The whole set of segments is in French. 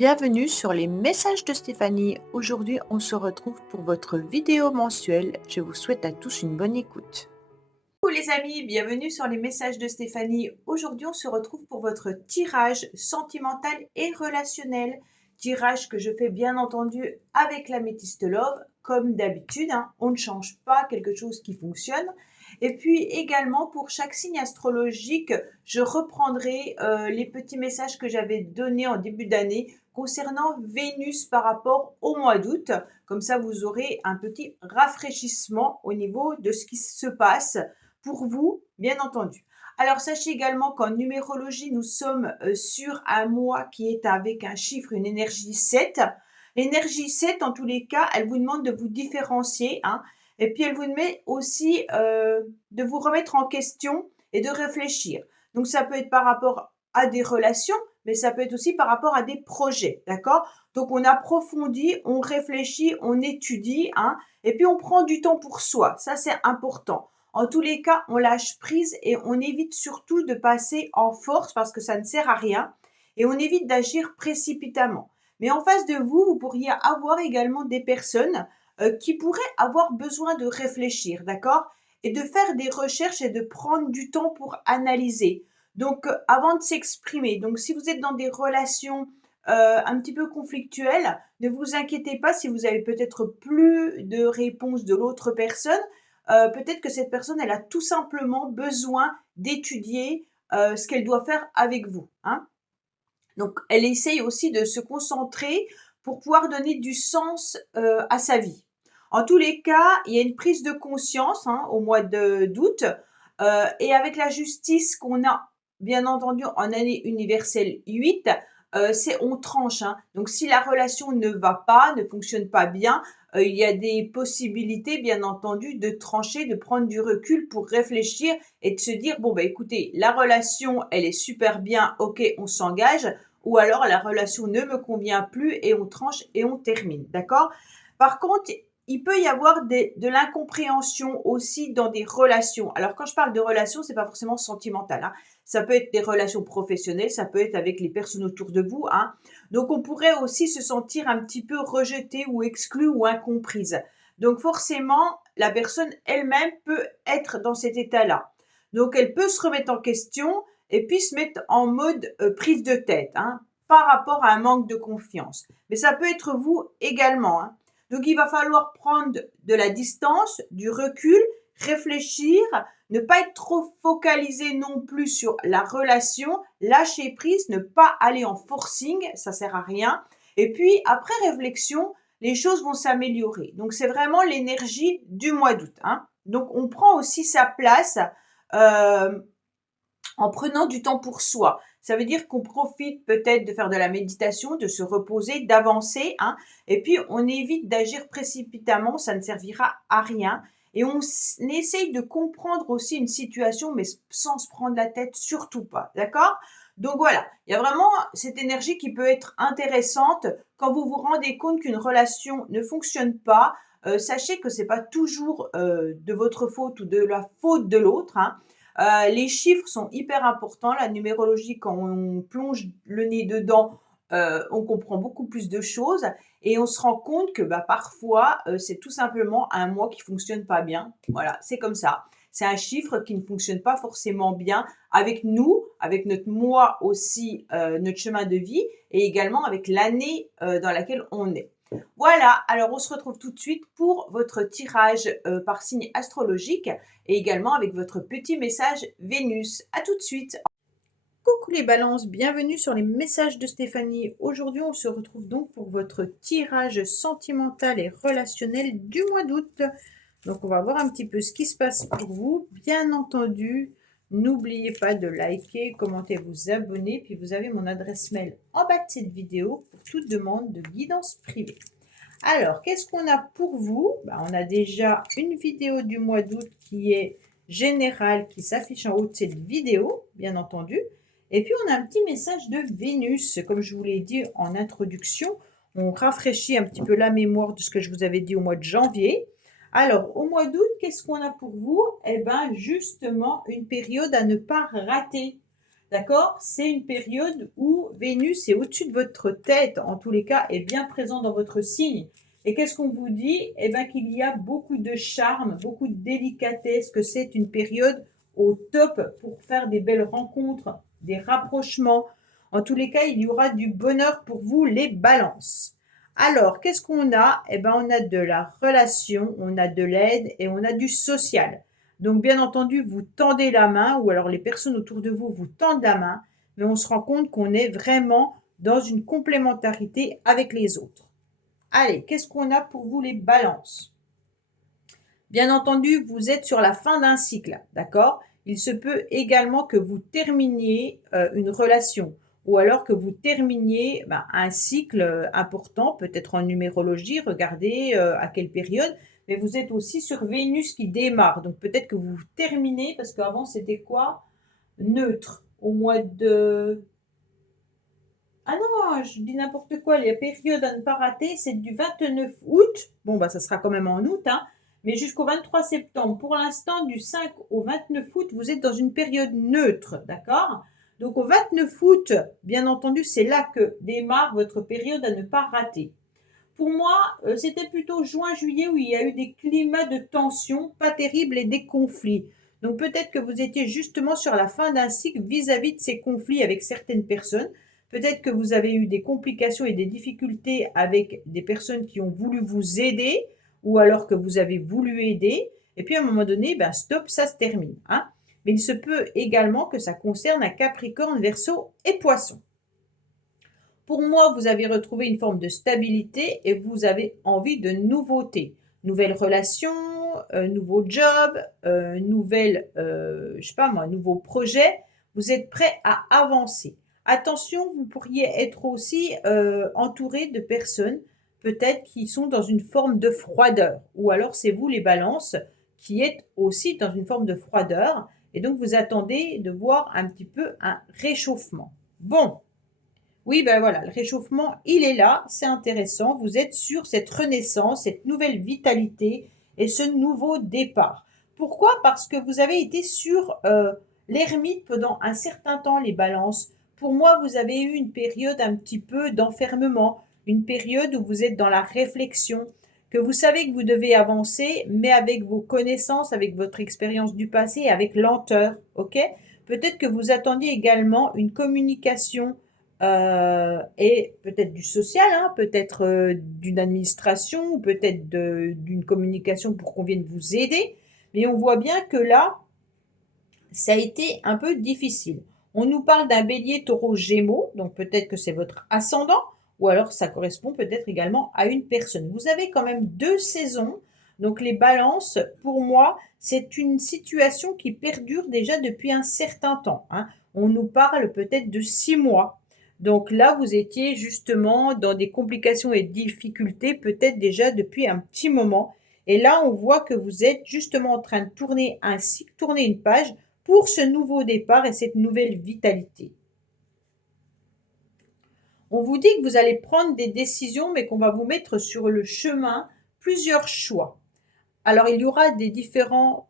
Bienvenue sur les messages de Stéphanie. Aujourd'hui, on se retrouve pour votre vidéo mensuelle. Je vous souhaite à tous une bonne écoute. Coucou les amis, bienvenue sur les messages de Stéphanie. Aujourd'hui, on se retrouve pour votre tirage sentimental et relationnel. Tirage que je fais bien entendu avec l'améthyste Love, comme d'habitude. On ne change pas quelque chose qui fonctionne. Et puis également, pour chaque signe astrologique, je reprendrai les petits messages que j'avais donnés en début d'année concernant Vénus par rapport au mois d'août. Comme ça, vous aurez un petit rafraîchissement au niveau de ce qui se passe pour vous, bien entendu. Alors, sachez également qu'en numérologie, nous sommes sur un mois qui est avec un chiffre, une énergie 7. L'énergie 7, en tous les cas, elle vous demande de vous différencier, et puis elle vous met aussi de vous remettre en question et de réfléchir. Donc, ça peut être par rapport à des relations, mais ça peut être aussi par rapport à des projets, d'accord? Donc, on approfondit, on réfléchit, on étudie, et puis on prend du temps pour soi. Ça, c'est important. En tous les cas, on lâche prise et on évite surtout de passer en force parce que ça ne sert à rien et on évite d'agir précipitamment. Mais en face de vous, vous pourriez avoir également des personnes qui pourraient avoir besoin de réfléchir, d'accord? Et de faire des recherches et de prendre du temps pour analyser. Donc, avant de s'exprimer. Donc, si vous êtes dans des relations un petit peu conflictuelles, ne vous inquiétez pas si vous avez peut-être plus de réponses de l'autre personne. Peut-être que cette personne, elle a tout simplement besoin d'étudier ce qu'elle doit faire avec vous. Donc, elle essaye aussi de se concentrer pour pouvoir donner du sens à sa vie. En tous les cas, il y a une prise de conscience au mois d'août. Et avec la justice qu'on a, bien entendu, en année universelle 8, c'est on tranche. Donc, si la relation ne va pas, ne fonctionne pas bien, il y a des possibilités, bien entendu, de trancher, de prendre du recul pour réfléchir et de se dire, bon, bah, écoutez, la relation, elle est super bien, ok, on s'engage, ou alors la relation ne me convient plus et on tranche et on termine, d'accord? Par contre, il peut y avoir de l'incompréhension aussi dans des relations. Alors, quand je parle de relations, c'est pas forcément sentimental. Ça peut être des relations professionnelles, ça peut être avec les personnes autour de vous. Donc, on pourrait aussi se sentir un petit peu rejeté ou exclu ou incomprise. Donc, forcément, la personne elle-même peut être dans cet état-là. Donc, elle peut se remettre en question et puis se mettre en mode prise de tête, par rapport à un manque de confiance. Mais ça peut être vous également. Donc, il va falloir prendre de la distance, du recul, réfléchir, ne pas être trop focalisé non plus sur la relation, lâcher prise, ne pas aller en forcing, ça sert à rien. Et puis, après réflexion, les choses vont s'améliorer. Donc, c'est vraiment l'énergie du mois d'août. Donc, on prend aussi sa place euh, en prenant du temps pour soi. Ça veut dire qu'on profite peut-être de faire de la méditation, de se reposer, d'avancer, et puis on évite d'agir précipitamment, ça ne servira à rien. Et on essaye de comprendre aussi une situation, mais sans se prendre la tête, surtout pas, d'accord? Donc voilà, il y a vraiment cette énergie qui peut être intéressante quand vous vous rendez compte qu'une relation ne fonctionne pas. Sachez que c'est pas toujours de votre faute ou de la faute de l'autre. Les chiffres sont hyper importants. La numérologie, quand on plonge le nez dedans, on comprend beaucoup plus de choses et on se rend compte que parfois, c'est tout simplement un mois qui fonctionne pas bien. Voilà, c'est comme ça. C'est un chiffre qui ne fonctionne pas forcément bien avec nous, avec notre mois aussi, notre chemin de vie et également avec l'année dans laquelle on est. Voilà, alors on se retrouve tout de suite pour votre tirage par signe astrologique et également avec votre petit message Vénus. À tout de suite. Coucou les balances, bienvenue sur les messages de Stéphanie. Aujourd'hui, on se retrouve donc pour votre tirage sentimental et relationnel du mois d'août. Donc, on va voir un petit peu ce qui se passe pour vous. Bien entendu, n'oubliez pas de liker, commenter, vous abonner. Puis, vous avez mon adresse mail en bas de cette vidéo pour toute demande de guidance privée. Alors, qu'est-ce qu'on a pour vous? On a déjà une vidéo du mois d'août qui est générale, qui s'affiche en haut de cette vidéo, bien entendu. Et puis, on a un petit message de Vénus. Comme je vous l'ai dit en introduction, on rafraîchit un petit peu la mémoire de ce que je vous avais dit au mois de janvier. Alors, au mois d'août, qu'est-ce qu'on a pour vous? Eh bien, justement, une période à ne pas rater. D'accord? C'est une période où Vénus est au-dessus de votre tête, en tous les cas, est bien présent dans votre signe. Et qu'est-ce qu'on vous dit? Eh bien qu'il y a beaucoup de charme, beaucoup de délicatesse, que c'est une période au top pour faire des belles rencontres, des rapprochements. En tous les cas, il y aura du bonheur pour vous, les balances. Alors, qu'est-ce qu'on a? Eh bien, on a de la relation, on a de l'aide et on a du social. Donc, bien entendu, vous tendez la main, ou alors les personnes autour de vous vous tendent la main, mais on se rend compte qu'on est vraiment dans une complémentarité avec les autres. Allez, qu'est-ce qu'on a pour vous les balances? Bien entendu, vous êtes sur la fin d'un cycle, d'accord? Il se peut également que vous terminiez une relation ou alors que vous terminiez un cycle important, peut-être en numérologie, regardez à quelle période, mais vous êtes aussi sur Vénus qui démarre. Donc peut-être que vous terminez, parce qu'avant c'était quoi? Neutre, au mois de... Ah non, je dis n'importe quoi, les périodes à ne pas rater, c'est du 29 août, bon bah ça sera quand même en août, hein, mais jusqu'au 23 septembre. Pour l'instant, du 5 au 29 août, vous êtes dans une période neutre, d'accord? Donc au 29 août, bien entendu, c'est là que démarre votre période à ne pas rater. Pour moi, c'était plutôt juin-juillet où il y a eu des climats de tension pas terribles et des conflits. Donc peut-être que vous étiez justement sur la fin d'un cycle vis-à-vis de ces conflits avec certaines personnes. Peut-être que vous avez eu des complications et des difficultés avec des personnes qui ont voulu vous aider ou alors que vous avez voulu aider. Et puis à un moment donné, ben stop, ça se termine, hein. Mais il se peut également que ça concerne un Capricorne, Verseau et Poisson. Pour moi, vous avez retrouvé une forme de stabilité et vous avez envie de nouveautés. Nouvelles relations, nouveau job, je sais pas moi, nouveaux projets. Vous êtes prêt à avancer. Attention, vous pourriez être aussi entouré de personnes peut-être qui sont dans une forme de froideur. Ou alors c'est vous les balances qui êtes aussi dans une forme de froideur. Et donc vous attendez de voir un petit peu un réchauffement. Bon, oui, ben voilà, le réchauffement, il est là, c'est intéressant. Vous êtes sur cette renaissance, cette nouvelle vitalité et ce nouveau départ. Pourquoi? Parce que vous avez été sur l'ermite pendant un certain temps, les balances. Pour moi, vous avez eu une période un petit peu d'enfermement, une période où vous êtes dans la réflexion, que vous savez que vous devez avancer, mais avec vos connaissances, avec votre expérience du passé, avec lenteur, ok? Peut-être que vous attendiez également une communication et peut-être du social, hein, peut-être d'une administration, ou peut-être d'une communication pour qu'on vienne vous aider. Mais on voit bien que là, ça a été un peu difficile. On nous parle d'un bélier taureau gémeaux, donc peut-être que c'est votre ascendant, ou alors ça correspond peut-être également à une personne. Vous avez quand même 2 saisons, donc les balances, pour moi, c'est une situation qui perdure déjà depuis un certain temps, hein. On nous parle peut-être de 6 mois. Donc là, vous étiez justement dans des complications et difficultés peut-être déjà depuis un petit moment. Et là, on voit que vous êtes justement en train de tourner un cycle, tourner une page pour ce nouveau départ et cette nouvelle vitalité. On vous dit que vous allez prendre des décisions, mais qu'on va vous mettre sur le chemin plusieurs choix. Alors, il y aura des différentes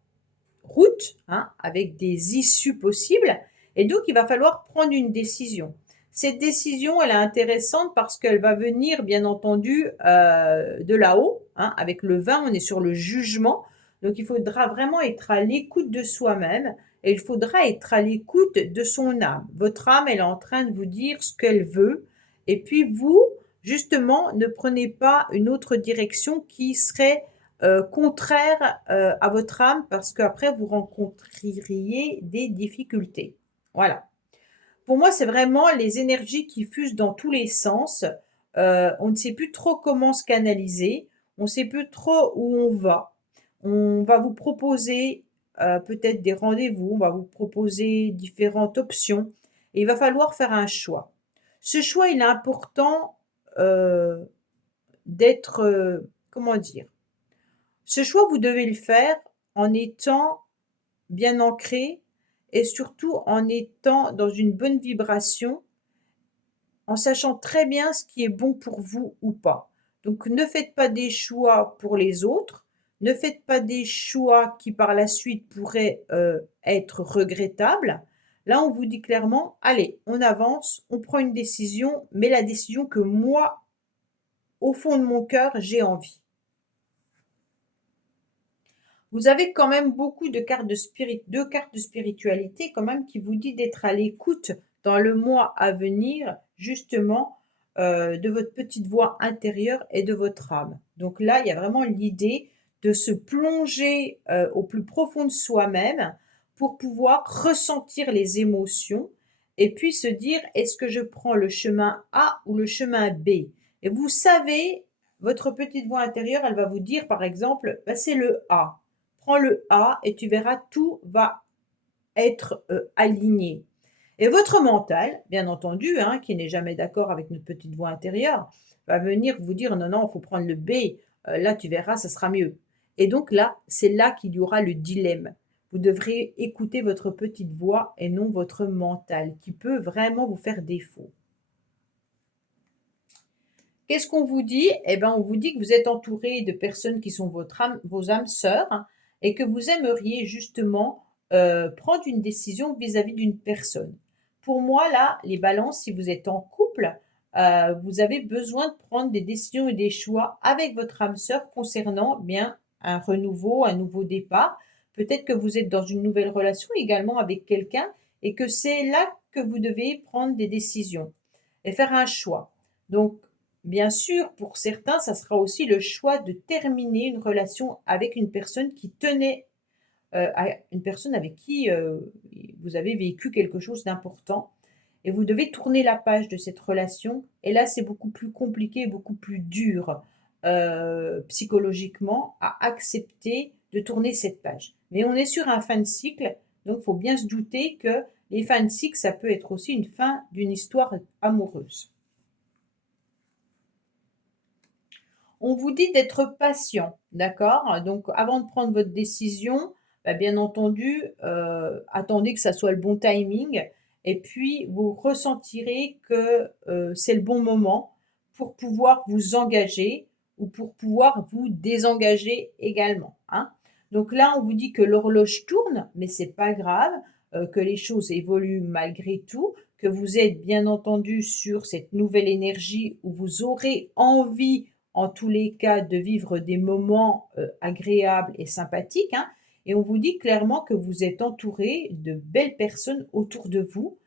routes, hein, avec des issues possibles, et donc il va falloir prendre une décision. Cette décision, elle est intéressante parce qu'elle va venir, bien entendu, de là-haut, hein, avec le 20, on est sur le jugement, donc il faudra vraiment être à l'écoute de soi-même et il faudra être à l'écoute de son âme. Votre âme, elle est en train de vous dire ce qu'elle veut, et puis vous, justement, ne prenez pas une autre direction qui serait contraire à votre âme, parce qu'après vous rencontreriez des difficultés. Voilà. Pour moi, c'est vraiment les énergies qui fusent dans tous les sens. On ne sait plus trop comment se canaliser, on ne sait plus trop où on va. On va vous proposer peut-être des rendez-vous, on va vous proposer différentes options et il va falloir faire un choix. Ce choix, il est important d'être, comment dire, ce choix, vous devez le faire en étant bien ancré et surtout en étant dans une bonne vibration, en sachant très bien ce qui est bon pour vous ou pas. Donc ne faites pas des choix pour les autres, ne faites pas des choix qui par la suite pourraient être regrettables. Là, on vous dit clairement, allez, on avance, on prend une décision, mais la décision que moi, au fond de mon cœur, j'ai envie. Vous avez quand même beaucoup de cartes deux cartes de spiritualité quand même qui vous dit d'être à l'écoute dans le mois à venir, justement, de votre petite voix intérieure et de votre âme. Donc là, il y a vraiment l'idée de se plonger au plus profond de soi-même pour pouvoir ressentir les émotions et puis se dire, est-ce que je prends le chemin A ou le chemin B? Et vous savez, votre petite voix intérieure, elle va vous dire, par exemple, bah, c'est le A. Prends le A et tu verras, tout va être aligné. Et votre mental, bien entendu, hein, qui n'est jamais d'accord avec notre petite voix intérieure, va venir vous dire non, non, il faut prendre le B, là tu verras, ça sera mieux. Et donc là, c'est là qu'il y aura le dilemme. Vous devrez écouter votre petite voix et non votre mental, qui peut vraiment vous faire défaut. Qu'est-ce qu'on vous dit? Eh bien, on vous dit que vous êtes entouré de personnes qui sont vos âmes sœurs, hein, et que vous aimeriez justement prendre une décision vis-à-vis d'une personne. Pour moi, là, les balances, si vous êtes en couple, vous avez besoin de prendre des décisions et des choix avec votre âme sœur concernant bien un renouveau, un nouveau départ. Peut-être que vous êtes dans une nouvelle relation également avec quelqu'un et que c'est là que vous devez prendre des décisions et faire un choix. Donc, bien sûr, pour certains, ça sera aussi le choix de terminer une relation avec une personne qui tenait, à une personne avec qui, vous avez vécu quelque chose d'important et vous devez tourner la page de cette relation et là, c'est beaucoup plus compliqué, beaucoup plus dur, psychologiquement à accepter de tourner cette page. Mais on est sur un fin de cycle, donc il faut bien se douter que les fins de cycle, ça peut être aussi une fin d'une histoire amoureuse. On vous dit d'être patient, d'accord? Donc avant de prendre votre décision, bah, bien entendu, attendez que ça soit le bon timing et puis vous ressentirez que, c'est le bon moment pour pouvoir vous engager ou pour pouvoir vous désengager également, hein. Donc là, on vous dit que l'horloge tourne, mais c'est pas grave, que les choses évoluent malgré tout, que vous êtes bien entendu sur cette nouvelle énergie où vous aurez envie en tous les cas de vivre des moments, agréables et sympathiques, hein, et on vous dit clairement que vous êtes entouré de belles personnes autour de vous,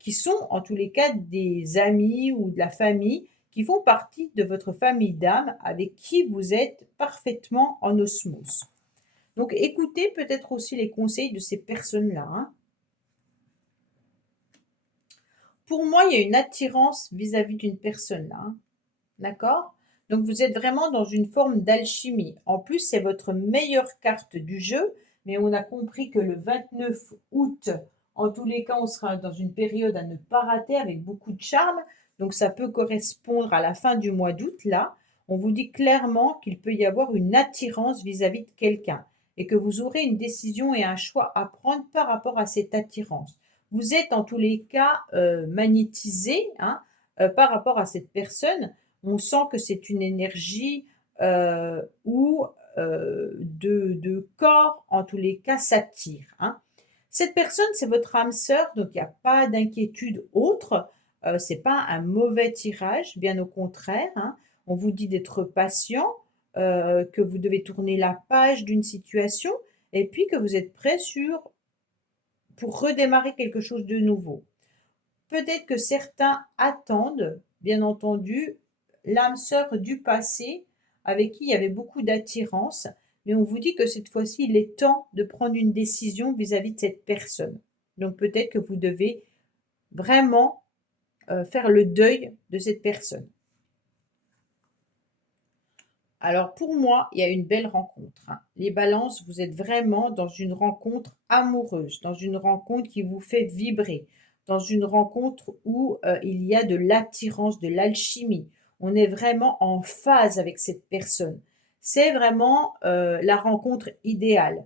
qui sont en tous les cas des amis ou de la famille, qui font partie de votre famille d'âme avec qui vous êtes parfaitement en osmose. Donc écoutez peut-être aussi les conseils de ces personnes-là, hein. Pour moi, il y a une attirance vis-à-vis d'une personne là, hein. D'accord? Donc vous êtes vraiment dans une forme d'alchimie. En plus, c'est votre meilleure carte du jeu, mais on a compris que le 29 août, en tous les cas, on sera dans une période à ne pas rater avec beaucoup de charme. Donc ça peut correspondre à la fin du mois d'août, là. On vous dit clairement qu'il peut y avoir une attirance vis-à-vis de quelqu'un et que vous aurez une décision et un choix à prendre par rapport à cette attirance. Vous êtes en tous les cas magnétisé, hein, par rapport à cette personne. On sent que c'est une énergie, où, de corps, en tous les cas, s'attirent, hein. Cette personne, c'est votre âme sœur, donc il y a pas d'inquiétude autre, c'est pas un mauvais tirage, bien au contraire, hein. On vous dit d'être patient, que vous devez tourner la page d'une situation et puis que vous êtes prêt pour redémarrer quelque chose de nouveau. Peut-être que certains attendent, bien entendu, l'âme sœur du passé avec qui il y avait beaucoup d'attirance, mais on vous dit que cette fois-ci, il est temps de prendre une décision vis-à-vis de cette personne. Donc peut-être que vous devez vraiment faire le deuil de cette personne. Alors pour moi, il y a une belle rencontre, hein. Les balances, vous êtes vraiment dans une rencontre amoureuse, dans une rencontre qui vous fait vibrer, dans une rencontre où il y a de l'attirance, de l'alchimie. On est vraiment en phase avec cette personne. C'est vraiment la rencontre idéale.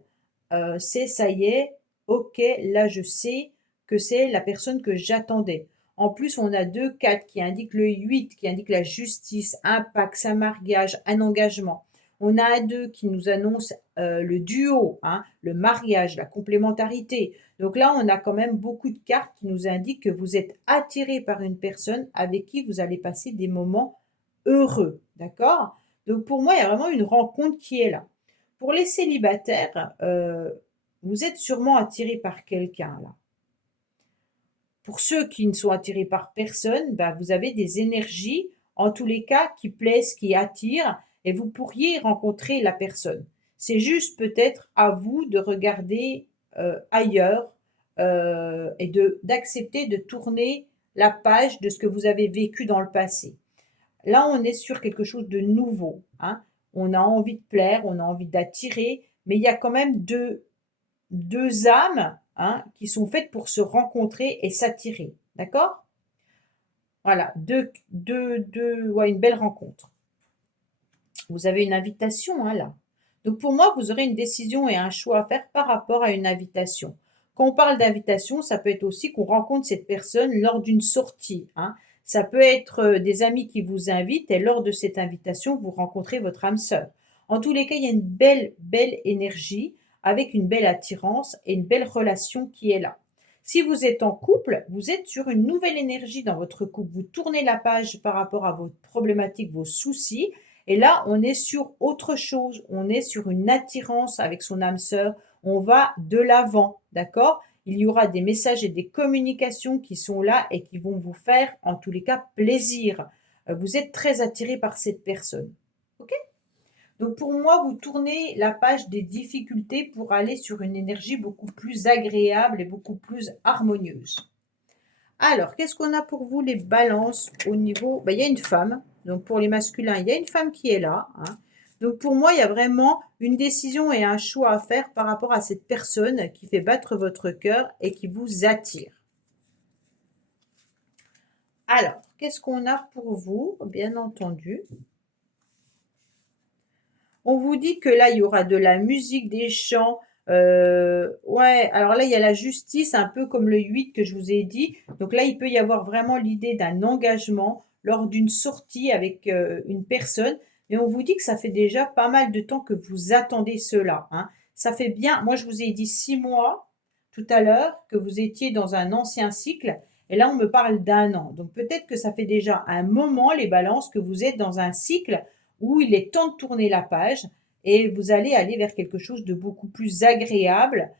C'est ça y est, ok, là je sais que c'est la personne que j'attendais. En plus, on a 2 4 qui indiquent le 8, qui indique la justice, un pacte, un mariage, un engagement. On a un 2 qui nous annonce le duo, hein, le mariage, la complémentarité. Donc là, on a quand même beaucoup de cartes qui nous indiquent que vous êtes attiré par une personne avec qui vous allez passer des moments heureux, d'accord? Donc pour moi, il y a vraiment une rencontre qui est là. Pour les célibataires, vous êtes sûrement attiré par quelqu'un là. Pour ceux qui ne sont attirés par personne, bah, vous avez des énergies, en tous les cas, qui plaisent, qui attirent, et vous pourriez rencontrer la personne. C'est juste peut-être à vous de regarder ailleurs et d'accepter de tourner la page de ce que vous avez vécu dans le passé. Là, on est sur quelque chose de nouveau, hein. On a envie de plaire, on a envie d'attirer, mais il y a quand même deux âmes, hein, qui sont faites pour se rencontrer et s'attirer. D'accord? Voilà, ouais, une belle rencontre. Vous avez une invitation, hein, là. Donc pour moi, vous aurez une décision et un choix à faire par rapport à une invitation. Quand on parle d'invitation, ça peut être aussi qu'on rencontre cette personne lors d'une sortie, hein. Ça peut être des amis qui vous invitent et lors de cette invitation, vous rencontrez votre âme sœur. En tous les cas, il y a une belle, belle énergie avec une belle attirance et une belle relation qui est là. Si vous êtes en couple, vous êtes sur une nouvelle énergie dans votre couple. Vous tournez la page par rapport à vos problématiques, vos soucis, et là, on est sur autre chose. On est sur une attirance avec son âme sœur. On va de l'avant, d'accord? Il y aura des messages et des communications qui sont là et qui vont vous faire, en tous les cas, plaisir. Vous êtes très attiré par cette personne. OK? Donc pour moi, vous tournez la page des difficultés pour aller sur une énergie beaucoup plus agréable et beaucoup plus harmonieuse. Alors, qu'est-ce qu'on a pour vous les balances au niveau il y a une femme, donc pour les masculins, il y a une femme qui est là, hein. Donc pour moi, il y a vraiment une décision et un choix à faire par rapport à cette personne qui fait battre votre cœur et qui vous attire. Alors, qu'est-ce qu'on a pour vous? Bien entendu. On vous dit que là, il y aura de la musique, des chants. Ouais, alors là, il y a la justice, un peu comme le 8 que je vous ai dit. Donc là, il peut y avoir vraiment l'idée d'un engagement lors d'une sortie avec une personne. Mais on vous dit que ça fait déjà pas mal de temps que vous attendez cela, hein. Ça fait bien, moi je vous ai dit 6 mois tout à l'heure que vous étiez dans un ancien cycle. Et là, on me parle d'un an. Donc peut-être que ça fait déjà un moment, les balances, que vous êtes dans un cycle où il est temps de tourner la page et vous allez aller vers quelque chose de beaucoup plus agréable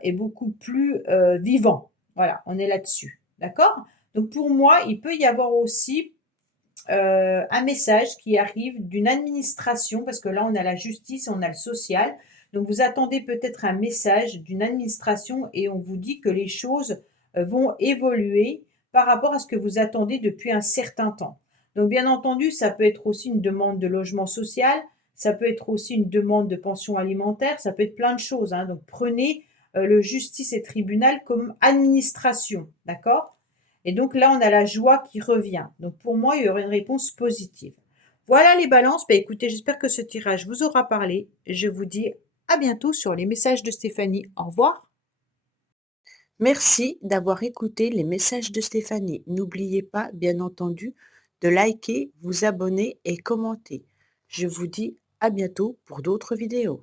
et beaucoup plus vivant. Voilà, on est là-dessus. D'accord? Donc pour moi, il peut y avoir aussi un message qui arrive d'une administration, parce que là, on a la justice, on a le social. Donc vous attendez peut-être un message d'une administration et on vous dit que les choses vont évoluer par rapport à ce que vous attendez depuis un certain temps. Donc bien entendu, ça peut être aussi une demande de logement social, ça peut être aussi une demande de pension alimentaire, ça peut être plein de choses, hein. Donc prenez le justice et tribunal comme administration, d'accord? Et donc là, on a la joie qui revient. Donc pour moi, il y aurait une réponse positive. Voilà les balances. Écoutez, j'espère que ce tirage vous aura parlé. Je vous dis à bientôt sur les messages de Stéphanie. Au revoir. Merci d'avoir écouté les messages de Stéphanie. N'oubliez pas, bien entendu, de liker, vous abonner et commenter. Je vous dis à bientôt pour d'autres vidéos.